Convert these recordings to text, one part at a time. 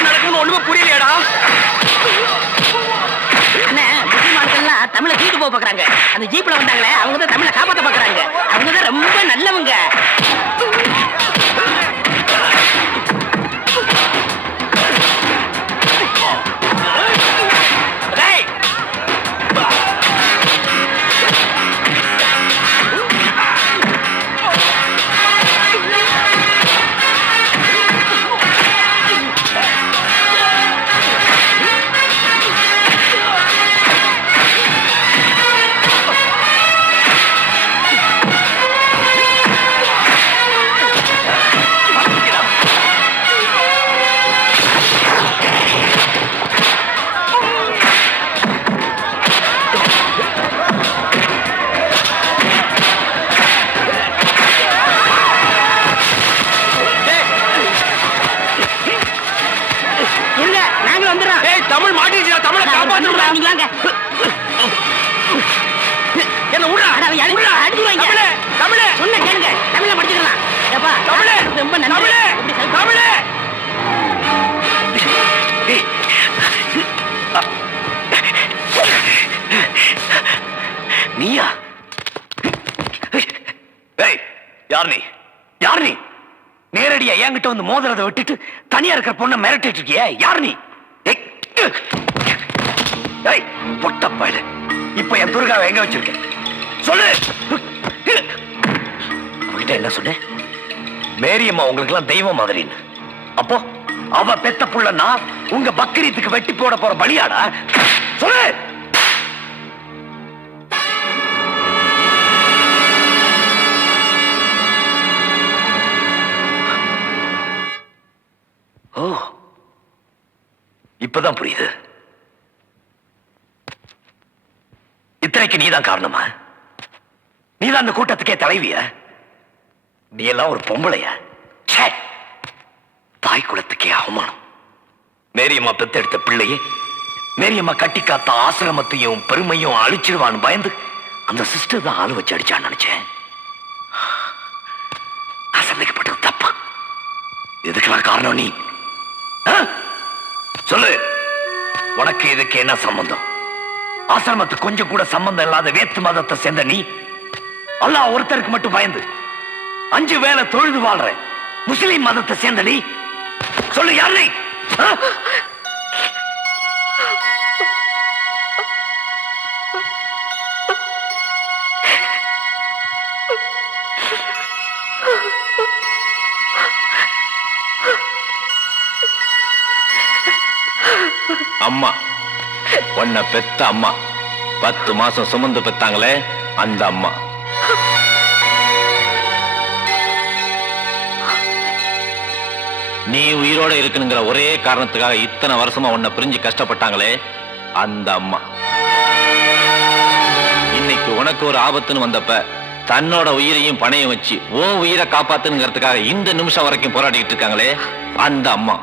என்ன நடக்குன்னு ஒண்ணுமே புரியலையாடா. அண்ணே முஸ்லிமான்கள்லாம் தமிழை தூக்கிட்டு போக பாக்குறாங்க. அந்த ஜீப்ல வந்தாங்களே அவங்க தான் தமிழை காப்பாத்த பாக்குறாங்க. அவங்க தான் ரொம்ப நல்லவங்க. தமிழ் மாட்டிடுச்சா? தமிழை காப்பாத்துறாங்க. என்ன உடா அடிச்சுவாங்க. தமிழ் சொன்ன கேளுங்க. தமிழ படிச்சுக்கலாம். ஏப்பா தமிழ் ரொம்ப நன்றி. தமிழ் நீயா? யார் நீ? யார் நீ? நேரடியா என்கிட்ட வந்து மோதிரத்தை விட்டுட்டு தனியா இருக்கிற பொண்ணை மிரட்டிட்டு இருக்கிய? யார் நீ? பொட்டப்பயல, இப்ப என் துர்காவை எங்க வச்சிருக்க? சொல்லு. அவகிட்ட என்ன சொன்ன? மேரியம்மா உங்களுக்கு எல்லாம் தெய்வம் மாதிரின்னு. அப்போ அவ பெத்த புள்ளன்னா உங்க பக்ரீத்துக்கு வெட்டி போட போற பலியாடா? சொல்லு. ஓ, இப்பதான் புரியுது. இத்தனைக்கு நீதான் காரணமா? நீதான் அந்த கூட்டத்துக்கே தலைவிய? நீ எல்லாம் ஒரு பொம்பளைய? தாய் குலத்துக்கே அவமானம். மேரியம்மா பெத்தெடுத்த பிள்ளையே மேரியம்மா கட்டி காத்த ஆசிரமத்தையும் பெருமையும் அழிச்சிருவான்னு பயந்து அந்த சிஸ்டர் தான் ஆளு வச்சு அடிச்சான்னு நினைச்சேன். நான் சந்தேகப்பட்டது தப்பா? எதுக்கெல்லாம் காரணம் நீ? சொல்லு. உனக்கு இதுக்கு என்ன சம்பந்தம்? ஆசிரமத்துக்கு கொஞ்சம் கூட சம்பந்தம் இல்லாத வேத்து மதத்தை சேர்ந்த நீ அல்லாஹ் ஒருத்தருக்கு மட்டும் பயந்து 5 வேளை தொழுது வாழ்ற முஸ்லிம் மதத்தை சேர்ந்த நீ சொல்லு. யார் நீ? அம்மா, உன்னை பெத்த அம்மா. 10 மாசம் சுமந்து பெத்தாங்களே அந்த அம்மா. நீ உயிரோட இருக்கணுங்கிற ஒரே காரணத்துக்காக இத்தனை வருஷமா உன்னை பிரிஞ்சு கஷ்டப்பட்டாங்களே அந்த அம்மா. இன்னைக்கு உனக்கு ஒரு ஆபத்துன்னு வந்தப்ப தன்னோட உயிரையும் பணையம் வச்சு உன் உயிரை காப்பாத்துங்கிறதுக்காக இந்த நிமிஷம் வரைக்கும் போராடிக்கிட்டு இருக்காங்களே அந்த அம்மா.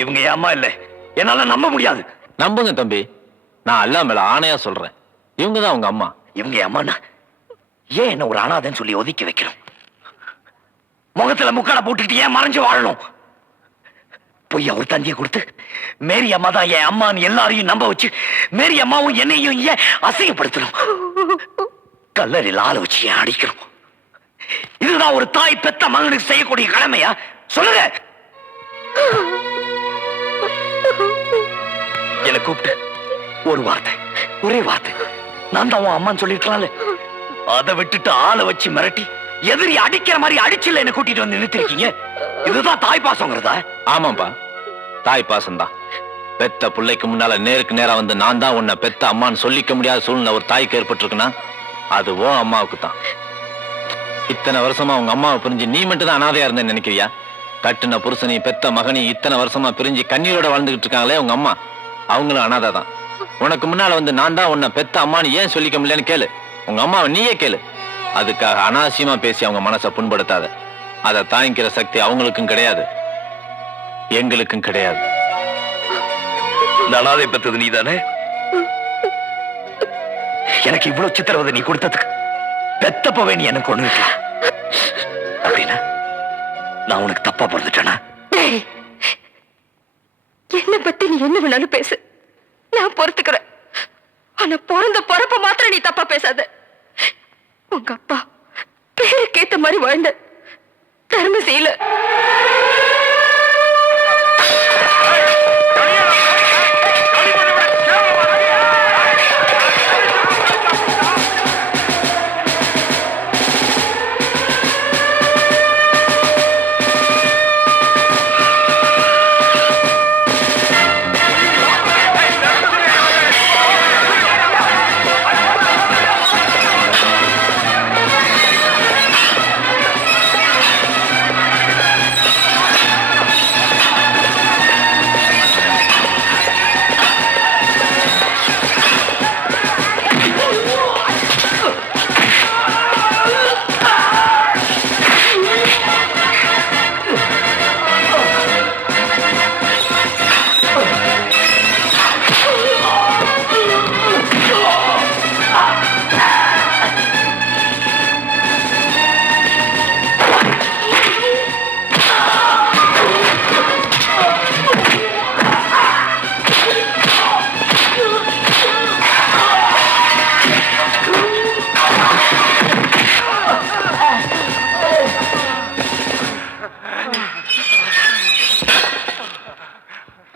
இவங்க அம்மா இல்ல, என்னால நம்ப முடியாது. நம்புங்க தம்பி, நான் அல்லா மேல ஆணையா சொல்றேன், இவங்கதான் உங்க அம்மா. இவங்க அம்மானா ஏன் என்ன ஒரு அனாதைன்னு சொல்லி ஒதுக்கி வைக்கணும்? முகத்துல முக்காட போட்டுட்டு ஏன் மறைஞ்சு வாழணும்? பொய்யா ஒரு தந்தியை கொடுத்து மேரி அம்மா தான் என் அம்மான்னு எல்லாரையும் நம்ப வச்சு மேரி அம்மாவும் என்னையும் ஏன் அசிங்கப்படுத்தணும்? கல்லறையில் ஆள வச்சு ஏன் அடிக்கணும்? இதுதான் ஒரு தாய் பெத்த மகனுக்கு செய்யக்கூடிய கடமையா? சொல்லுங்க. என்னை கூப்பிட்டு ஒரு வார்த்தை, ஒரே வார்த்தை, நான் தான் உன் அம்மான்னு சொல்லிருக்கலாம்ல. அதை விட்டுட்டு ஆளை வச்சு மிரட்டி எதிரி அடிக்கிற மாதிரி அடிச்சுல என்ன கூட்டிட்டு வந்து நிறுத்திருக்கீங்க. இதுதான் தாய் பாசங்கிறதா? ஆமாப்பா, தாய் பாசம் தான். பெத்த பிள்ளைக்கு முன்னால நேருக்கு நேரா வந்து நான் தான் உன்னை பெத்த அம்மான்னு சொல்லிக்க முடியாத சூழ்நிலை ஒரு தாய்க்கு ஏற்பட்டிருக்குன்னா அது ஓ அம்மாவுக்கு தான். இத்தனை வருஷமா உங்க அம்மாவை பிரிஞ்சு நீ மட்டும் தான் அனாதையா இருந்தேன்னு நினைக்கிறியா? கட்டுன புருஷனி பெத்த மகனி இத்தனை வருஷமா பிரிஞ்சு கண்ணீரோட வாழ்ந்துகிட்டு இருக்காங்களே உங்க அம்மா, அவங்களும் அனாதை தான். உனக்கு முன்னால வந்து நான் தான் உன்னை பெத்த அம்மான்னு ஏன் சொல்லிக்க முடியலன்னு கேளு. உங்க அம்மாவை நீயே கேளு. அதுக்காக அனாவசியமா பேசி அவங்க மனசை புண்படுத்தாத. அதை தாங்கிக்கிற சக்தி அவங்களுக்கும் கிடையாது, எங்களுக்கும் கிடையாது. இந்த அனாதை பெற்றது நீதானே? எனக்கு இவ்வளவு சித்திரவதை நீ கொடுத்ததுக்கு பெத்தப்பவே நீ எனக்கு கொண்டு வைக்கலாம். அப்படின்னா நான் உனக்கு தப்பா பிறந்துட்டேனா? என்ன பத்தி நீ என்ன வேணாலும் பேசு, நான் பொறுத்துக்கிறேன். ஆனா பிறந்த பொறப்ப மாத்திரம் நீ தப்பா பேசாத. உங்க அப்பா பேருக்கேத்த மாதிரி வாழ்ந்த தர்ம செய்யல.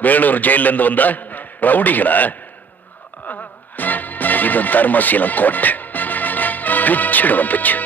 வேலூர் ஜெயில இருந்து வந்த ரவுடிகளா? இது தர்மசீலம் கோட்டை. பிச்சிடுவன் பிச்சு.